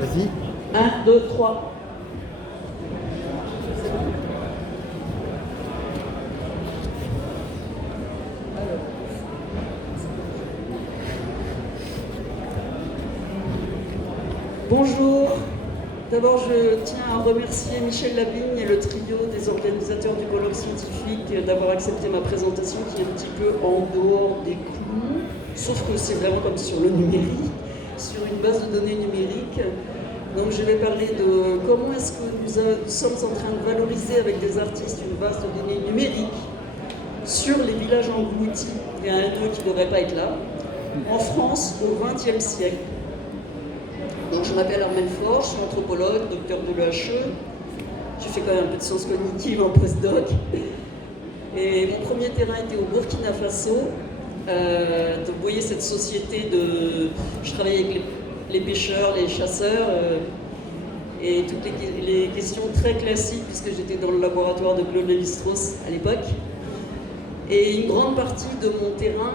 Vas-y. 1, 2, 3. Bonjour. D'abord, je tiens à remercier Michel Lavigne et le trio des organisateurs du colloque scientifique d'avoir accepté ma présentation qui est un petit peu en dehors des clous, sauf que c'est vraiment comme sur le numérique, sur une base de données numérique. Donc je vais parler de comment est-ce que nous sommes en train de valoriser avec des artistes une base de données numérique sur les villages engloutis. Il y a un nœud qui ne devrait pas être là, en France au XXe siècle. Donc je m'appelle Armelle Faure, je suis anthropologue, docteur de l'EHE. J'ai fait quand même un peu de sciences cognitives en postdoc. Et mon premier terrain était au Burkina Faso. Donc vous voyez cette société de... Je travaillais avec les pêcheurs, les chasseurs, et toutes les questions très classiques, puisque j'étais dans le laboratoire de Claude Lévi-Strauss à l'époque. Et une grande partie de mon terrain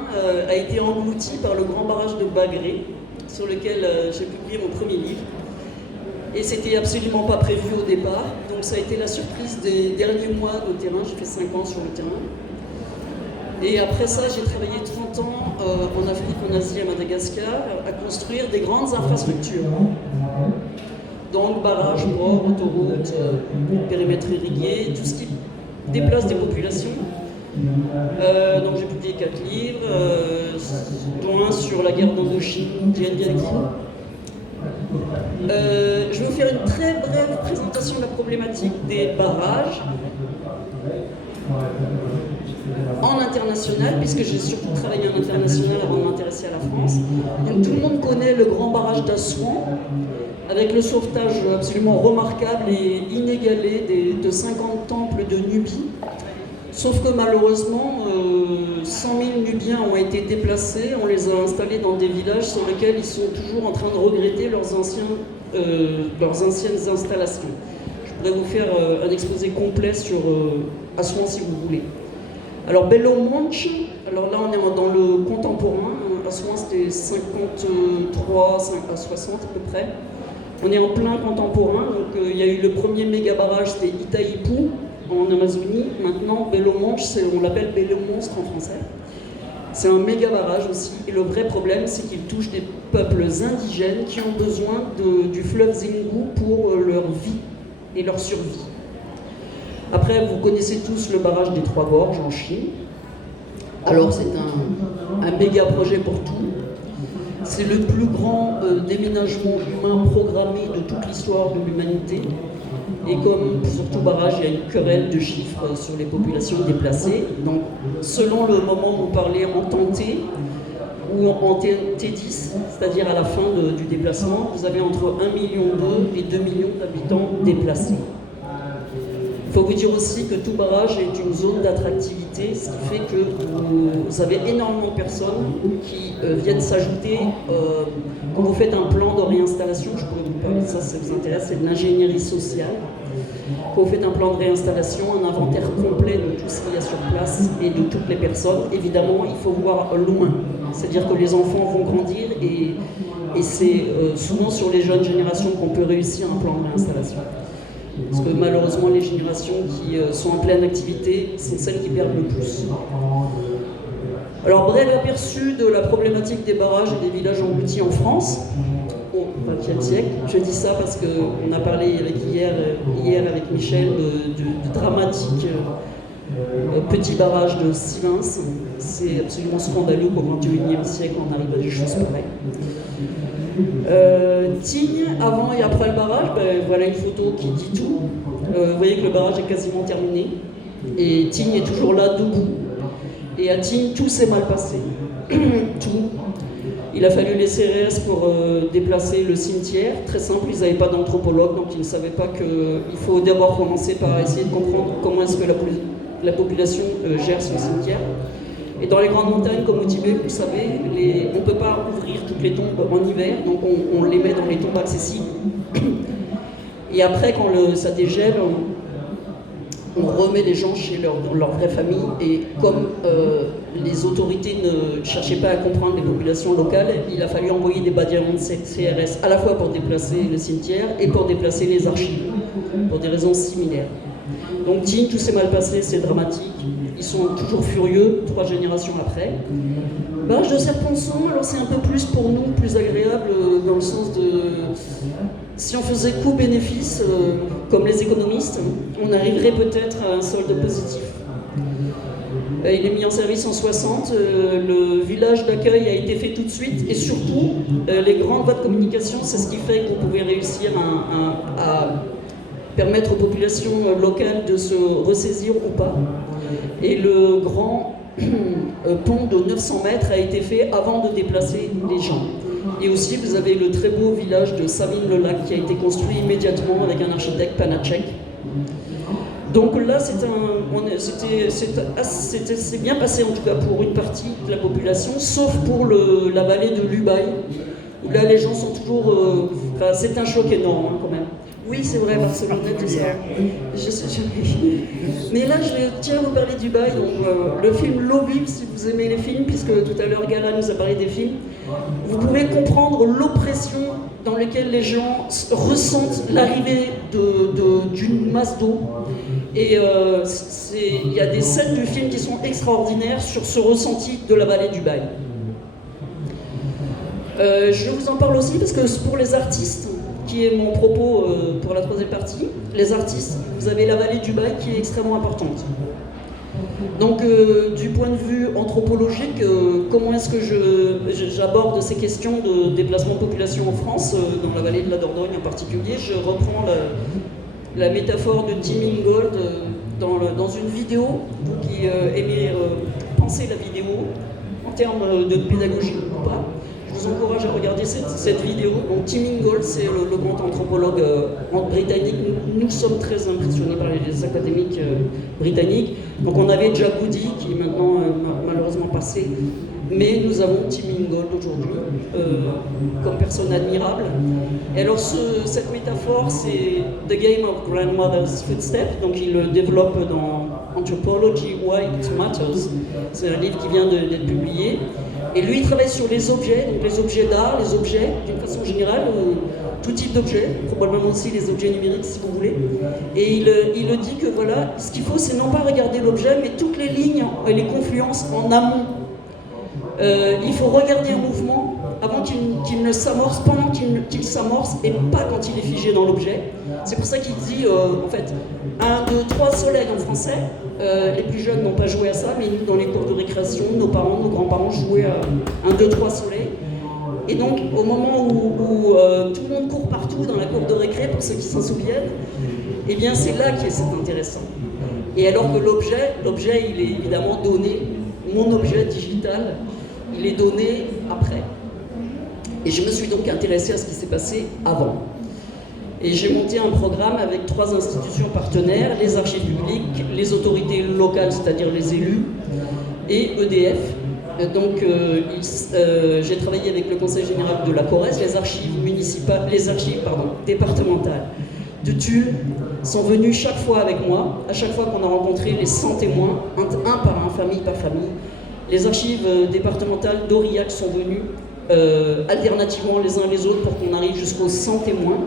a été engloutie par le grand barrage de Bagré, sur lequel j'ai publié mon premier livre. Et c'était absolument pas prévu au départ, donc ça a été la surprise des derniers mois de terrain. J'ai fait 5 ans sur le terrain. Et après ça, j'ai travaillé 30 ans en Afrique, en Asie, à Madagascar, à construire des grandes infrastructures. Donc barrages, ports, autoroutes, périmètres irrigués, tout ce qui déplace des populations. Donc j'ai publié 4 livres, dont un sur la guerre d'Indochine, Dien Bien Phu. Je vais vous faire une très brève présentation de la problématique des barrages en international, puisque j'ai surtout travaillé en international avant de m'intéresser à la France. Donc tout le monde connaît le grand barrage d'Assouan, avec le sauvetage absolument remarquable et inégalé de 50 temples de Nubie. Sauf que malheureusement, 100 000 Nubiens ont été déplacés, on les a installés dans des villages sur lesquels ils sont toujours en train de regretter leurs anciennes installations. Je pourrais vous faire un exposé complet sur Assouan si vous voulez. Alors Belo Monte, alors là on est dans le contemporain, Assouan c'était 53 à 60 à peu près. On est en plein contemporain, donc il y a eu le premier méga barrage, c'était Itaipu, en Amazonie. Maintenant, Belo Monte, on l'appelle Belo Monstre en français. C'est un méga barrage aussi. Et le vrai problème, c'est qu'il touche des peuples indigènes qui ont besoin du fleuve Xingu pour leur vie et leur survie. Après, vous connaissez tous le barrage des Trois Gorges en Chine. Alors, c'est un méga projet pour tout. C'est le plus grand déménagement humain programmé de toute l'histoire de l'humanité. Et comme sur tout barrage, il y a une querelle de chiffres sur les populations déplacées. Donc, selon le moment où vous parlez en temps T ou en T10, c'est-à-dire à la fin du déplacement, vous avez entre 1,2 million et 2 millions d'habitants déplacés. Il faut vous dire aussi que tout barrage est une zone d'attractivité, ce qui fait que vous avez énormément de personnes qui viennent s'ajouter. Quand vous faites un plan de réinstallation, je pourrais vous parler de ça si ça vous intéresse, c'est de l'ingénierie sociale. Quand vous faites un plan de réinstallation, un inventaire complet de tout ce qu'il y a sur place et de toutes les personnes, évidemment, il faut voir loin. C'est-à-dire que les enfants vont grandir et c'est souvent sur les jeunes générations qu'on peut réussir un plan de réinstallation. Parce que malheureusement, les générations qui sont en pleine activité sont celles qui perdent le plus. Alors, bref aperçu de la problématique des barrages et des villages engloutis en France au XXe siècle. Je dis ça parce qu'on a parlé hier avec Michel du dramatique petit barrage de Sivens. C'est absolument scandaleux qu'au XXIe siècle on arrive à des choses pareilles. Tignes, avant et après le barrage, voilà une photo qui dit tout. Vous voyez que le barrage est quasiment terminé et Tignes est toujours là, debout. Et à Tignes, tout s'est mal passé. Tout. Il a fallu les CRS pour déplacer le cimetière. Très simple, ils n'avaient pas d'anthropologue, donc ils ne savaient pas qu'il faut d'abord commencer par essayer de comprendre comment est-ce que la population gère son cimetière. Et dans les grandes montagnes comme au Tibet, vous savez, on ne peut pas ouvrir toutes les tombes en hiver, donc on les met dans les tombes accessibles. Et après, quand ça dégèle, on remet les gens chez leur vraie famille, et comme les autorités ne cherchaient pas à comprendre les populations locales, il a fallu envoyer des bataillons de CRS à la fois pour déplacer le cimetière et pour déplacer les archives, pour des raisons similaires. Donc Tignes, tout s'est mal passé, c'est dramatique, ils sont toujours furieux, 3 générations après. Barrage de Serre-Ponçon, alors c'est un peu plus pour nous, plus agréable, dans le sens de... Si on faisait coût-bénéfice, comme les économistes, on arriverait peut-être à un solde positif. Il est mis en service en 60, le village d'accueil a été fait tout de suite, et surtout, les grandes voies de communication, c'est ce qui fait qu'on pouvait réussir à permettre aux populations locales de se ressaisir ou pas. Et le grand pont de 900 mètres a été fait avant de déplacer les gens. Et aussi, vous avez le très beau village de Savines-le-Lac qui a été construit immédiatement avec un architecte panachek. Donc là, c'est bien passé en tout cas pour une partie de la population, sauf pour la vallée de l'Ubaye, où là les gens sont toujours... c'est un choc énorme hein, quand même. Oui, c'est vrai, Barcelone, tout ça. Mais là, je tiens à vous parler d'Ubaye. Le film L'eau vive, si vous aimez les films, puisque tout à l'heure Gala nous a parlé des films, vous pouvez comprendre l'oppression dans laquelle les gens ressentent l'arrivée d'une masse d'eau. Et il y a des scènes du film qui sont extraordinaires sur ce ressenti de la vallée d'Ubaye. Je vous en parle aussi parce que pour les artistes, qui est mon propos pour la 3e partie, les artistes, vous avez la vallée d'Ubaye qui est extrêmement importante. Donc du point de vue anthropologique, comment est-ce que j'aborde ces questions de déplacement de population en France, dans la vallée de la Dordogne en particulier? Je reprends la métaphore de Tim Ingold dans une vidéo, vous qui aimez penser la vidéo en termes de pédagogie ou pas. Je vous encourage à regarder cette vidéo. Donc Tim Ingold, c'est le grand anthropologue britannique. Nous sommes très impressionnés par les académiques britanniques. Donc on avait Jack Goody, qui est maintenant malheureusement passé, mais nous avons Tim Ingold aujourd'hui comme personne admirable. Et alors cette métaphore, c'est The Game of Grandmother's Footsteps, donc il le développe dans Anthropology, Why It Matters. C'est un livre qui vient d'être publié. Et lui, il travaille sur les objets, donc les objets d'art, les objets d'une façon générale, tout type d'objets, probablement aussi les objets numériques si vous voulez. Et il dit que voilà, ce qu'il faut, c'est non pas regarder l'objet, mais toutes les lignes et les confluences en amont. Il faut regarder un mouvement avant qu'il ne s'amorce, pendant qu'il s'amorce, et pas quand il est figé dans l'objet. C'est pour ça qu'il dit, en fait, 1, 2, 3 soleils en français. Les plus jeunes n'ont pas joué à ça, mais nous, dans les cours de récréation, nos parents, nos grands-parents jouaient à 1, 2, 3 soleils. Et donc, au moment où tout le monde court partout dans la cour de récré, pour ceux qui s'en souviennent, eh bien, c'est là que c'est intéressant. Et alors que l'objet, il est évidemment donné, mon objet digital, il est donné après. Et je me suis donc intéressée à ce qui s'est passé avant. Et j'ai monté un programme avec 3 institutions partenaires, les archives publiques, les autorités locales, c'est-à-dire les élus, et EDF. Donc j'ai travaillé avec le Conseil général de la Corrèze, les archives départementales de Tulle sont venues chaque fois avec moi, à chaque fois qu'on a rencontré les 100 témoins, un par un, famille par famille. Les archives départementales d'Aurillac sont venues alternativement les uns les autres pour qu'on arrive jusqu'aux 100 témoins.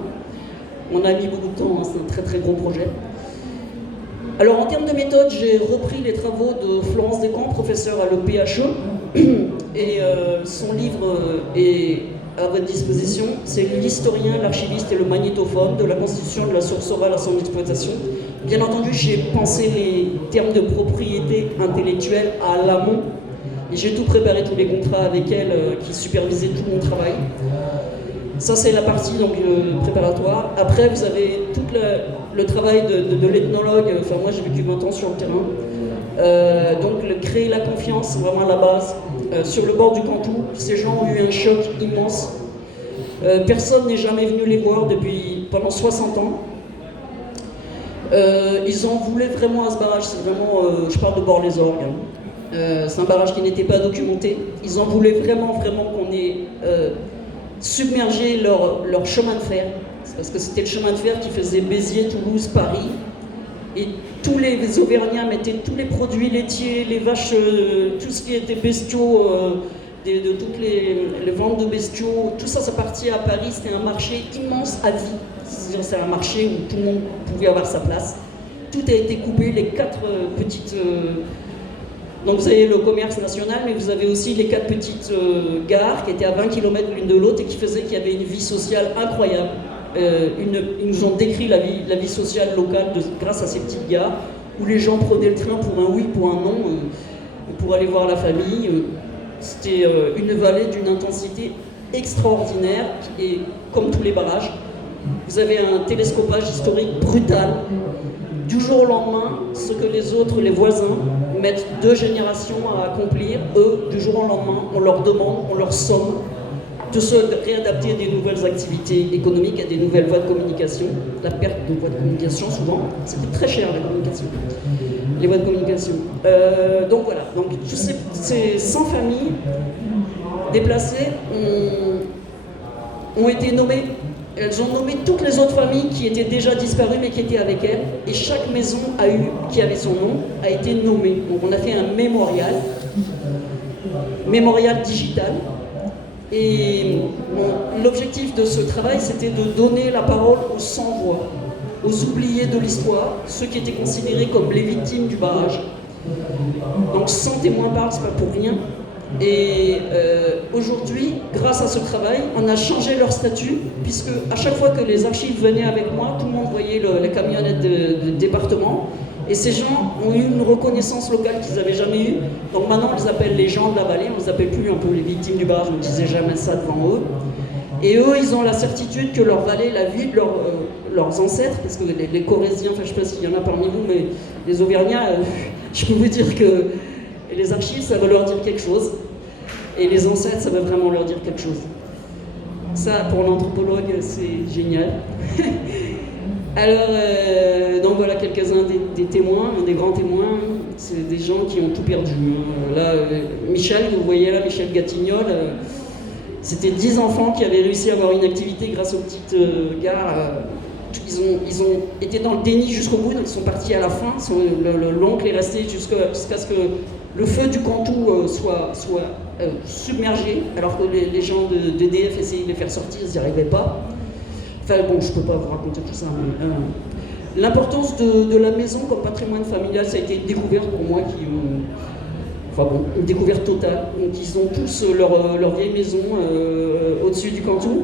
On a mis beaucoup de temps, hein, c'est un très très gros projet. Alors en termes de méthode, j'ai repris les travaux de Florence Descamps, professeure à l'EPHE, et son livre est à votre disposition. C'est l'historien, l'archiviste et le magnétophone de la constitution de la source orale à son exploitation. Bien entendu, j'ai pensé les termes de propriété intellectuelle à l'amont, et j'ai tout préparé, tous les contrats avec elle qui supervisaient tout mon travail. Ça, c'est la partie donc, préparatoire. Après, vous avez tout le travail de l'ethnologue. Enfin, moi, j'ai vécu 20 ans sur le terrain. Donc, créer la confiance, c'est vraiment la base. Sur le bord du Cantou, ces gens ont eu un choc immense. Personne n'est jamais venu les voir pendant 60 ans. Ils en voulaient vraiment à ce barrage. C'est vraiment, je parle de Bord-les-Orgues. C'est un barrage qui n'était pas documenté. Ils en voulaient vraiment qu'on ait submergé leur chemin de fer. C'est parce que c'était le chemin de fer qui faisait Béziers, Toulouse, Paris. Et tous les Auvergnats mettaient tous les produits laitiers, les vaches, tout ce qui était bestiaux, de toutes les ventes de bestiaux, tout ça, c'est parti à Paris. C'était un marché immense à vie. C'est-à-dire, c'est un marché où tout le monde pouvait avoir sa place. Tout a été coupé, les 4 petites... Donc vous avez le commerce national, mais vous avez aussi les 4 petites gares qui étaient à 20 km l'une de l'autre et qui faisaient qu'il y avait une vie sociale incroyable. Ils nous ont décrit la vie sociale locale grâce à ces petites gares, où les gens prenaient le train pour un oui, pour un non, pour aller voir la famille. C'était une vallée d'une intensité extraordinaire, et comme tous les barrages, vous avez un télescopage historique brutal. Du jour au lendemain, ce que les autres, les voisins, mettent 2 générations à accomplir, eux, du jour au lendemain, on leur demande, on leur somme de se réadapter à des nouvelles activités économiques, à des nouvelles voies de communication. La perte de voies de communication, souvent, ça coûte très cher, la communication, les voies de communication. Donc voilà, donc tous ces 100 familles déplacées ont été nommées. Elles ont nommé toutes les autres familles qui étaient déjà disparues mais qui étaient avec elles. Et chaque maison qui avait son nom a été nommée. Donc on a fait un mémorial digital. Et l'objectif de ce travail, c'était de donner la parole aux sans-voix, aux oubliés de l'histoire, ceux qui étaient considérés comme les victimes du barrage. Donc 100 témoins parlent, c'est pas pour rien. Et aujourd'hui, grâce à ce travail, on a changé leur statut, puisque à chaque fois que les archives venaient avec moi, tout le monde voyait la camionnette de département, et ces gens ont eu une reconnaissance locale qu'ils n'avaient jamais eue. Donc maintenant, on les appelle les gens de la vallée, on ne les appelle plus un peu les victimes du barrage, on ne disait jamais ça devant eux. Et eux, ils ont la certitude que leur vallée, la vie de leurs ancêtres, parce que les Corésiens, enfin je ne sais pas s'il y en a parmi vous, mais les Auvergnats, je peux vous dire que les archives, ça veut leur dire quelque chose. Et les ancêtres, ça veut vraiment leur dire quelque chose. Ça, pour l'anthropologue, c'est génial. Alors, donc voilà quelques-uns des témoins, des grands témoins. C'est des gens qui ont tout perdu. Là, Michel, vous voyez là, Michel Gatignol, c'était 10 enfants qui avaient réussi à avoir une activité grâce aux petites gares. Ils ont été dans le déni jusqu'au bout, donc ils sont partis à la fin. L'oncle est resté jusqu'à ce que le feu du Cantou soit submergé, alors que les gens d'EDF essayaient de les faire sortir, ils n'y arrivaient pas. Enfin bon, je ne peux pas vous raconter tout ça. L'importance de la maison comme patrimoine familial, ça a été une découverte pour moi, une découverte totale. Donc ils ont tous leur vieille maison au-dessus du Cantou.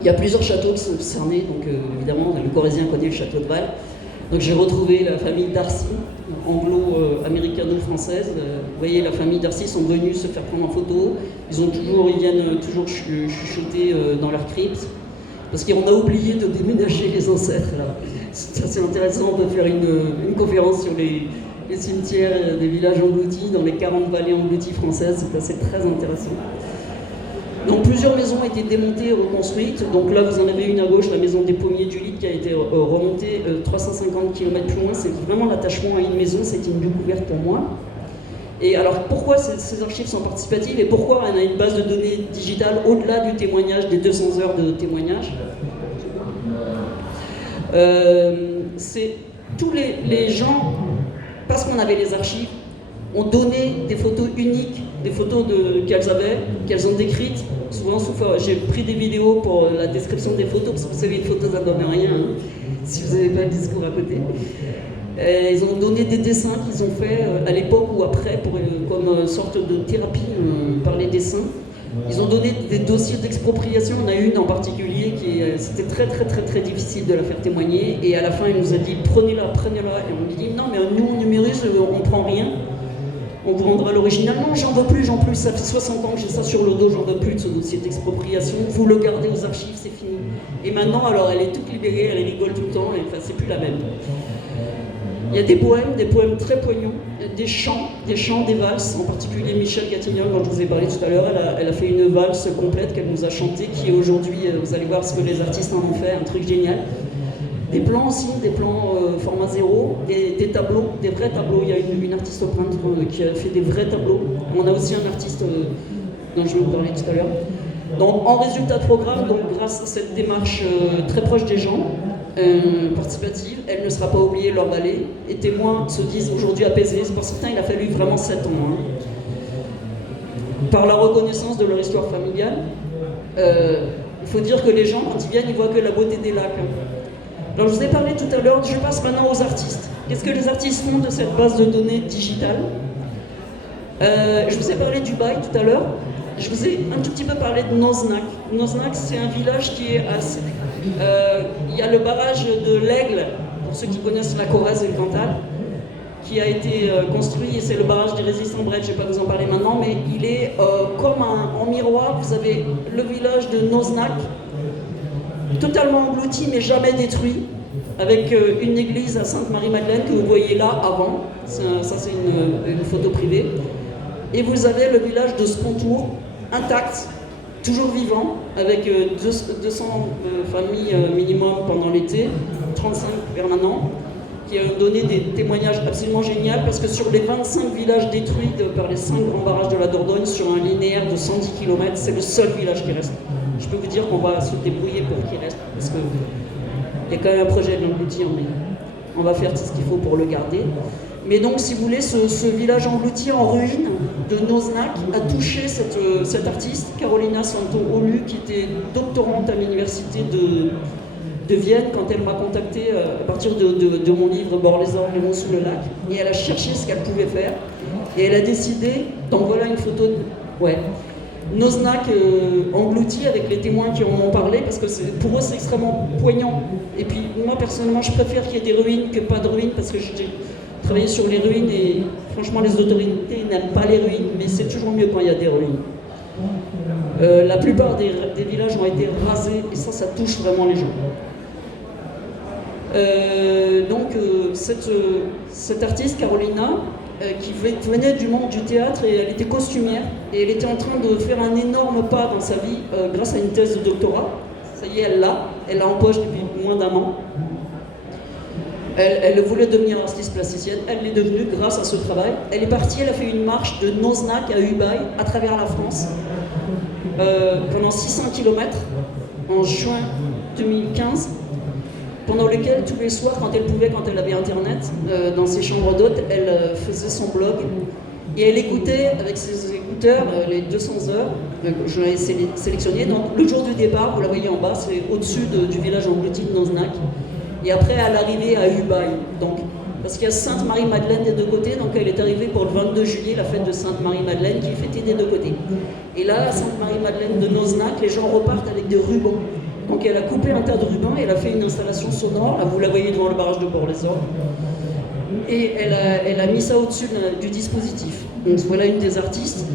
Il y a plusieurs châteaux qui sont cernés, donc évidemment, le Corésien connaît le château de Val. Donc j'ai retrouvé la famille Darcy, anglo-américano-française. Vous voyez, la famille Darcy sont venus se faire prendre en photo. Ils viennent toujours chuchoter dans leur crypte. Parce qu'on a oublié de déménager les ancêtres. C'est assez intéressant, on peut faire une conférence sur les cimetières des villages engloutis, dans les 40 vallées englouties françaises, c'est assez très intéressant. Donc plusieurs maisons ont été démontées et reconstruites. Donc là, vous en avez une à gauche, la maison des Pommiers du Lys, qui a été remontée 350 km plus loin. C'est vraiment l'attachement à une maison, c'est une découverte pour moi. Et alors, pourquoi ces archives sont participatives et pourquoi on a une base de données digitale au-delà du témoignage, des 200 heures de témoignage? C'est tous les gens, parce qu'on avait les archives, ont donné des photos uniques, des photos qu'elles ont décrites. Souvent, j'ai pris des vidéos pour la description des photos, parce que vous savez, une photo, ça ne donne rien, hein, si vous n'avez pas le discours à côté. Ils ont donné des dessins qu'ils ont fait à l'époque ou après, comme sorte de thérapie par les dessins. Ils ont donné des dossiers d'expropriation. On a une en particulier c'était très très très très difficile de la faire témoigner. Et à la fin, il nous a dit prenez-la. Et on lui dit non, mais nous on numérise, on prend rien. On vous rendra l'original. Non, j'en veux plus. Ça fait 60 ans que j'ai ça sur le dos, j'en veux plus de ce dossier d'expropriation. Vous le gardez aux archives, c'est fini. Et maintenant, alors elle est toute libérée, elle rigole tout le temps, et enfin, c'est plus la même. Il y a des poèmes très poignants, des chants, des valses, en particulier Michel Gatignol, dont je vous ai parlé tout à l'heure, elle a fait une valse complète qu'elle nous a chantée, qui aujourd'hui, vous allez voir ce que les artistes en ont fait, un truc génial. Des plans aussi, des plans format zéro, des tableaux, des vrais tableaux. Il y a une artiste peintre qui a fait des vrais tableaux. On a aussi un artiste dont je vais vous parler tout à l'heure. Donc en résultat de programme, donc, grâce à cette démarche très proche des gens, participative, elle ne sera pas oubliée leur vallée. Et témoins se disent aujourd'hui apaisés. Pour certains, il a fallu vraiment 7 ans. Hein. Par la reconnaissance de leur histoire familiale, il faut dire que les gens, quand ils viennent, ils voient que la beauté des lacs. Alors, je vous ai parlé tout à l'heure, je passe maintenant aux artistes. Qu'est-ce que les artistes font de cette base de données digitale? Je vous ai parlé du Bail tout à l'heure. Je vous ai un tout petit peu parlé de Noznak. Noznak, c'est un village qui est assez... il y a le barrage de l'Aigle, pour ceux qui connaissent la Corrèze et le Cantal, qui a été construit, et c'est le barrage des résistants. Bref, je ne vais pas vous en parler maintenant, mais il est comme en miroir. Vous avez le village de Noznak, totalement englouti mais jamais détruit, avec une église à Sainte-Marie-Madeleine que vous voyez là avant. Ça c'est une photo privée. Et vous avez le village de Spontour, intact, toujours vivant, avec 200 familles minimum pendant l'été, 35 permanents, qui ont donné des témoignages absolument géniaux, parce que sur les 25 villages détruits par les 5 grands barrages de la Dordogne, sur un linéaire de 110 km, c'est le seul village qui reste. Je peux vous dire qu'on va se débrouiller pour qu'il reste, parce qu'il y a quand même un projet de l'engloutir, mais on va faire tout ce qu'il faut pour le garder. Mais donc, si vous voulez, ce village englouti en ruine de Noznak a touché cette artiste, Carolina Santo-Olu, qui était doctorante à l'université de Vienne, quand elle m'a contacté à partir de mon livre Bord-les-Orgues, Les mots sous le lac. Et elle a cherché ce qu'elle pouvait faire. Et elle a décidé, donc voilà une photo de... Ouais. Noznak englouti avec les témoins qui en ont parlé, parce que pour eux c'est extrêmement poignant. Et puis moi personnellement je préfère qu'il y ait des ruines que pas de ruines, parce que j'ai travaillé sur les ruines et franchement les autorités n'aiment pas les ruines, mais c'est toujours mieux quand il y a des ruines. La plupart des villages ont été rasés et ça touche vraiment les gens. Cette artiste Carolina, qui venait du monde du théâtre, et elle était costumière, et elle était en train de faire un énorme pas dans sa vie grâce à une thèse de doctorat. Ça y est, elle l'a en poche depuis moins d'1 an. Elle voulait devenir artiste plasticienne, elle l'est devenue grâce à ce travail. Elle est partie, elle a fait une marche de Noznak à Hubei, à travers la France, pendant 600 km, en juin 2015, pendant lequel tous les soirs, quand elle pouvait, quand elle avait internet, dans ses chambres d'hôtes, elle faisait son blog, et elle écoutait avec ses écouteurs les 200 heures que je l'avais sélectionnées. Donc le jour du départ, vous la voyez en bas, c'est au-dessus du village englouti de Noznak, et après à l'arrivée à Hubei, donc parce qu'il y a Sainte-Marie-Madeleine des deux côtés, donc elle est arrivée pour le 22 juillet, la fête de Sainte-Marie-Madeleine qui est fêtée des deux côtés. Et là, à Sainte-Marie-Madeleine de Noznak, les gens repartent avec des rubans. Donc elle a coupé un tas de rubans et elle a fait une installation sonore, là vous la voyez devant le barrage de Bord-les-Orgues, et elle a mis ça au-dessus du dispositif. Donc voilà une des artistes.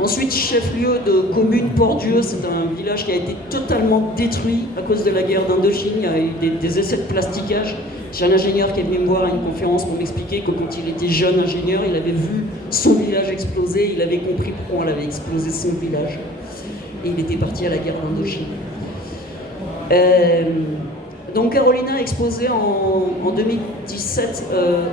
Ensuite, chef-lieu de commune Port-Dieu, c'est un village qui a été totalement détruit à cause de la guerre d'Indochine. Il y a eu des essais de plasticage. J'ai un ingénieur qui est venu me voir à une conférence pour m'expliquer que quand il était jeune ingénieur, il avait vu son village exploser, il avait compris pourquoi on avait explosé son village. Et il était parti à la guerre d'Indochine. Donc Carolina a exposé en 2017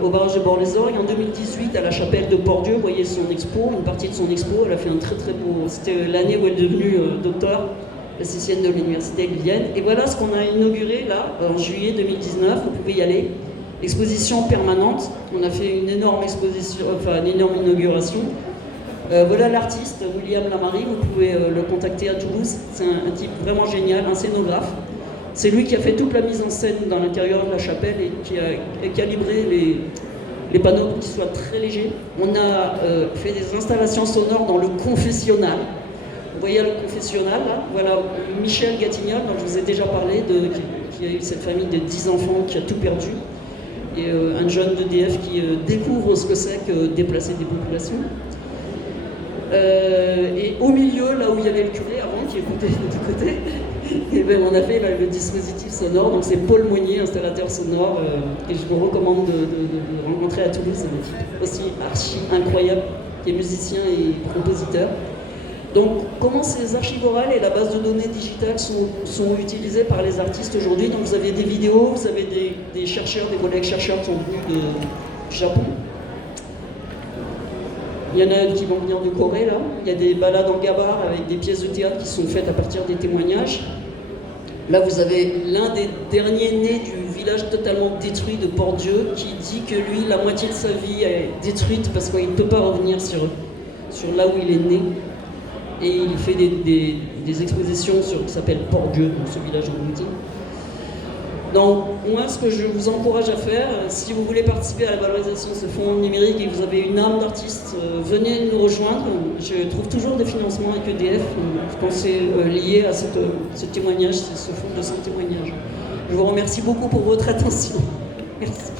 au barrage de Bord-les-Orgues, en 2018 à la chapelle de Port-Dieu, vous voyez son expo, une partie de son expo, elle a fait un très très beau, c'était l'année où elle est devenue docteur plasticienne de l'université de Vienne. Et voilà ce qu'on a inauguré là, en juillet 2019, vous pouvez y aller, exposition permanente, on a fait une énorme exposition, enfin une énorme inauguration. Voilà l'artiste, William Lamary, vous pouvez le contacter à Toulouse, c'est un type vraiment génial, un scénographe. C'est lui qui a fait toute la mise en scène dans l'intérieur de la chapelle et qui a calibré les panneaux pour qu'ils soient très légers. On a fait des installations sonores dans le confessionnal. Vous voyez le confessionnal là, voilà Michel Gatignol, dont je vous ai déjà parlé, qui a eu cette famille de 10 enfants qui a tout perdu. Et un jeune d'EDF qui découvre ce que c'est que déplacer des populations. Et au milieu, là où il y avait le curé avant, qui écoutait de tous côtés, et ben on a fait le dispositif sonore. Donc c'est Paul Monnier, installateur sonore, que je vous recommande de rencontrer à Toulouse. C'est un type aussi archi incroyable, qui est musicien et compositeur. Donc comment ces archives orales et la base de données digitales sont utilisées par les artistes aujourd'hui? Donc vous avez des vidéos, vous avez des chercheurs, des collègues chercheurs qui sont venus du Japon. Il y en a qui vont venir de Corée, là. Il y a des balades en gabar avec des pièces de théâtre qui sont faites à partir des témoignages. Là, vous avez l'un des derniers nés du village totalement détruit de Port-Dieu, qui dit que lui, la moitié de sa vie est détruite parce qu'il ne peut pas revenir sur là où il est né. Et il fait des expositions qui s'appellent Port-Dieu, donc ce village en Haute. Donc, moi, ce que je vous encourage à faire, si vous voulez participer à la valorisation de ce fonds numérique et que vous avez une âme d'artiste, venez nous rejoindre. Je trouve toujours des financements avec EDF, quand c'est lié à ce témoignage, ce fonds de son témoignage. Je vous remercie beaucoup pour votre attention. Merci.